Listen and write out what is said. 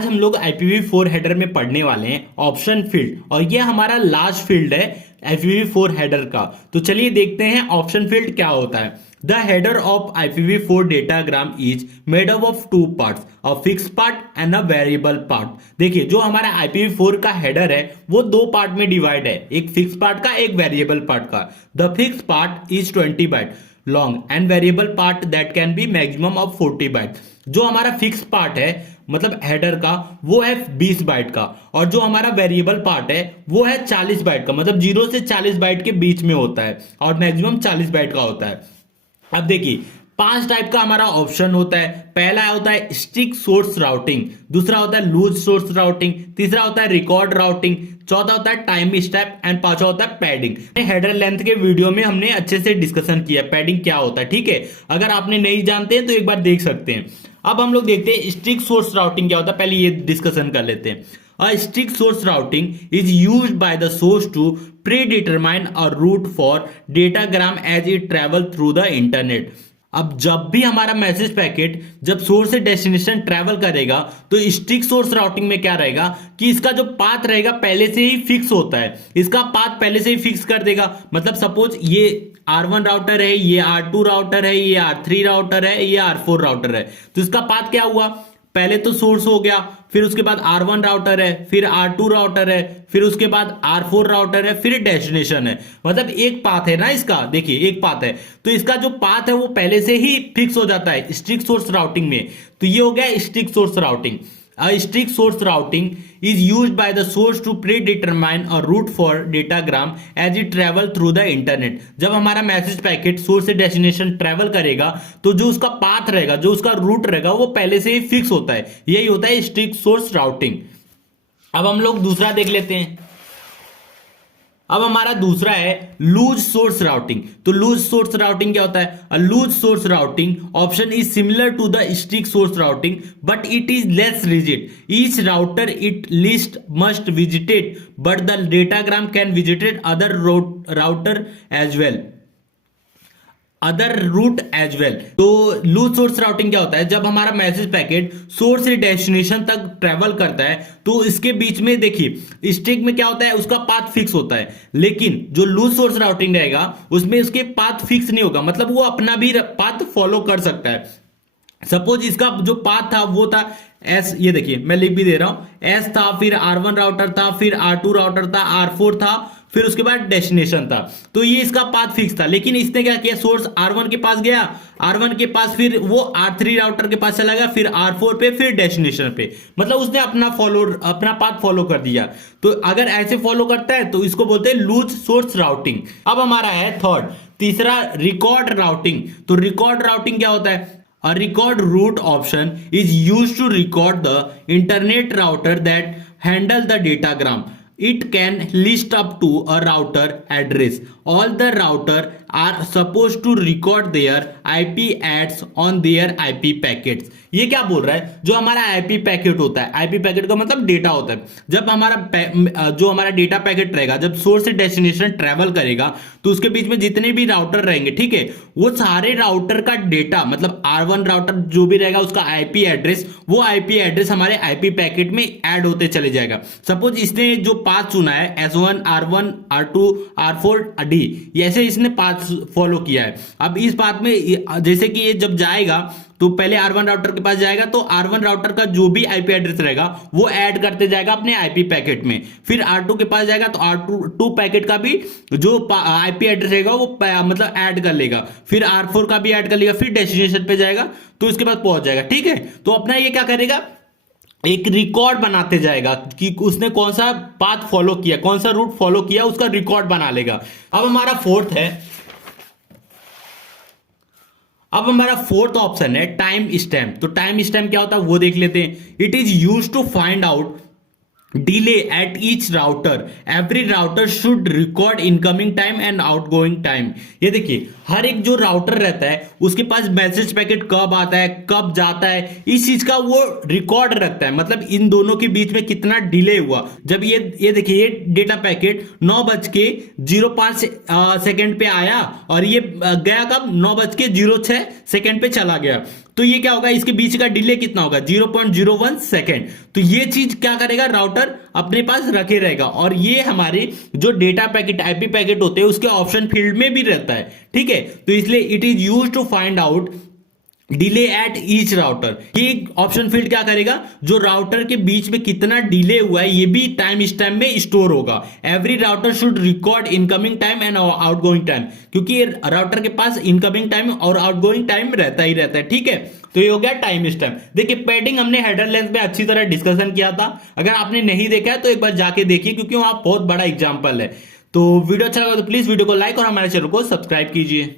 आज हम लोग IPv4 हेडर में पढ़ने वाले हैं ऑप्शन फील्ड, और ये हमारा लास्ट फील्ड है IPv4 हेडर का। तो चलिए देखते हैं ऑप्शन फील्ड क्या होता है। The header of IPv4 datagram is made up of two parts, a fix part and a variable part. देखिए जो हमारा IPv4 का हेडर है वो दो पार्ट में डिवाइड है, एक फिक्स पार्ट का, एक वेरिएबल पार्ट का। The fix part is 20 byte long and variable part that can be maximum of 40 byte. जो हमारा फिक्स पार्ट है मतलब हेडर का वो है 20 बाइट का, और जो हमारा वेरिएबल पार्ट है वो है 40 बाइट का, मतलब 0 से 40 बाइट के बीच में होता है और मैक्सिमम 40 बाइट का होता है। अब देखिए 5 टाइप का हमारा ऑप्शन होता है। पहला होता है स्टिक सोर्स राउटिंग, दूसरा होता है लूज सोर्स राउटिंग, तीसरा होता है रिकॉर्ड राउटिंग, चौथा होता है टाइम स्टेप एंड पांचवा होता है पैडिंग। हेडर लेंथ के वीडियो में हमने अच्छे से डिस्कशन किया पैडिंग क्या होता है, ठीक है। अगर आपने नहीं जानते हैं तो एक बार देख सकते हैं। अब हम लोग देखते हैं स्टिक सोर्स राउटिंग क्या होता है, पहले ये डिस्कशन कर लेते हैं। A stick source routing is used by the source to predetermine a route for datagram as it travel through the internet। अब जब भी हमारा मैसेज पैकेट जब सोर्स से डेस्टिनेशन ट्रैवल करेगा तो स्टिक सोर्स राउटिंग में क्या रहेगा कि इसका जो पाथ रहेगा पहले से ही फिक्स होता है। इसका पाथ पहले से ही फिक्स कर देगा। मतलब सपोज ये R1 राउटर है, ये R2 राउटर है, ये R3 राउटर है, ये R4 राउटर है, तो इसका पाथ क्या हुआ, पहले तो सोर्स हो गया, फिर उसके बाद R1 राउटर है, फिर R2 राउटर है, फिर उसके बाद R4 राउटर है, फिर डेस्टिनेशन है। मतलब एक पाथ है ना इसका, देखिए एक पाथ है, तो इसका जो पाथ है वो पहले से ही फिक्स हो जाता है स्टिक सोर्स राउटिंग में। तो ये हो गया stick source routing. A stick source routing is used by the source to predetermine a route for datagram as it travel through the internet। जब हमारा मैसेज पैकेट सोर्स से डेस्टिनेशन ट्रेवल करेगा तो जो उसका पाथ रहेगा, जो उसका रूट रहेगा वो पहले से ही फिक्स होता है। यही होता है स्टिक सोर्स राउटिंग। अब हम लोग दूसरा देख लेते हैं। अब हमारा दूसरा है लूज सोर्स राउटिंग। तो लूज सोर्स राउटिंग क्या होता है? Loose source routing option is similar to the stick source routing but it is less rigid. Each router it list must visited but the datagram can visited other router as well, other route as well. तो loose source routing क्या होता है? जब हमारा message packet source से destination तक travel करता है तो इसके बीच में देखिए स्टिक में क्या होता है, उसका पाथ फिक्स होता है, लेकिन जो लूज सोर्स राउटिंग रहेगा उसमें उसके पाथ फिक्स नहीं होगा, मतलब वो अपना भी पाथ फॉलो कर सकता है। सपोज इसका जो पाथ था वो था एस, ये देखिए मैं लिख भी दे रहा हूं, एस था, फिर R1 राउटर था, फिर R2 राउटर था, R4 था, फिर उसके बाद डेस्टिनेशन था। तो ये इसका पाथ फिक्स था, लेकिन इसने क्या किया, सोर्स R1 के पास गया, R1 के पास फिर वो R3 राउटर के पास चला गया, फिर R4 पे, फिर डेस्टिनेशन पे, मतलब उसने अपना पाथ फॉलो कर दिया। तो अगर ऐसे फॉलो करता है तो इसको बोलते हैं लूज सोर्स राउटिंग। अब हमारा है थर्ड, तीसरा रिकॉर्ड राउटिंग। तो रिकॉर्ड राउटिंग क्या होता है? A record route option is used to record the internet router that handle the datagram. It can list up to a router address. All the router are supposed to record their IP address on their IP packets. ये क्या बोल रहा है? जो हमारा IP packet होता है, IP packet का मतलब डेटा होता है। जब जो हमारा डेटा पैकेट रहेगा, जब सोर्स से डेस्टिनेशन ट्रेवल करेगा तो उसके बीच में जितने भी राउटर रहेंगे, ठीक है, वो सारे राउटर का डेटा, मतलब R1 राउटर जो भी रहेगा उसका IP एड्रेस, वो IP एड्रेस हमारे IP पैकेट में ऐड होते चले जाएगा। सपोज इसने जो पाथ चुना है S1 R1 R2 R4 D, ऐसे इसने पाथ फॉलो किया है। अब इस पाथ में जैसे कि ये जब जाएगा तो पहले R1 राउटर के पास जाएगा तो R1 राउटर का जो भी IP एड्रेस रहेगा वो ऐड करते जाएगा अपने IP पैकेट में। फिर R2 के पास जाएगा तो R2 पैकेट का भी जो IP एड्रेस रहेगा वो मतलब ऐड कर लेगा, फिर R4 का भी ऐड कर लेगा, फिर डेस्टिनेशन पे जाएगा तो इसके बाद पहुंच जाएगा, ठीक है। तो अपना ये क्या करेगा, एक रिकॉर्ड बनाते जाएगा कि उसने कौन सा पाथ फॉलो किया, कौन सा रूट फॉलो किया, उसका रिकॉर्ड बना लेगा। अब हमारा फोर्थ ऑप्शन है टाइम स्टैम्प। तो टाइम स्टैम्प क्या होता है वो देख लेते हैं। It is used to find out delay at each router. Every router should record incoming time and outgoing time. ये देखिए हर एक जो राउटर रहता है उसके पास मैसेज पैकेट कब आता है, कब जाता है, इस चीज का वो रिकॉर्ड रखता है, मतलब इन दोनों के बीच में कितना डिले हुआ। जब ये देखिए ये डेटा पैकेट 9:05 सेकेंड पे आया और ये गया कब, 9:06 पे चला गया। तो ये क्या होगा, इसके बीच का डिले कितना होगा, 0.01 सेकेंड। तो ये चीज क्या करेगा, राउटर अपने पास रखे रहेगा, और ये हमारे जो डेटा पैकेट आईपी पैकेट होते हैं उसके ऑप्शन फील्ड में भी रहता है, ठीक है। तो इसलिए it is use to find out delay at each router. ये ऑप्शन फील्ड क्या करेगा, जो राउटर के बीच में कितना डिले हुआ है ये भी टाइम स्टैम्प में स्टोर होगा। Every router should record incoming time and outgoing time, क्योंकि राउटर के पास इनकमिंग टाइम और आउटगोइंग टाइम रहता ही रहता है, ठीक है। तो ये हो गया टाइम स्टैम्प। देखिए पैडिंग हमने हेडर लेंथ में अच्छी तरह डिस्कशन किया था, अगर आपने नहीं देखा है तो एक बार जाके देखिए, क्योंकि वहां बहुत बड़ा एग्जाम्पल है। तो वीडियो अच्छा लगा तो प्लीज वीडियो को लाइक और हमारे चैनल को सब्सक्राइब कीजिए।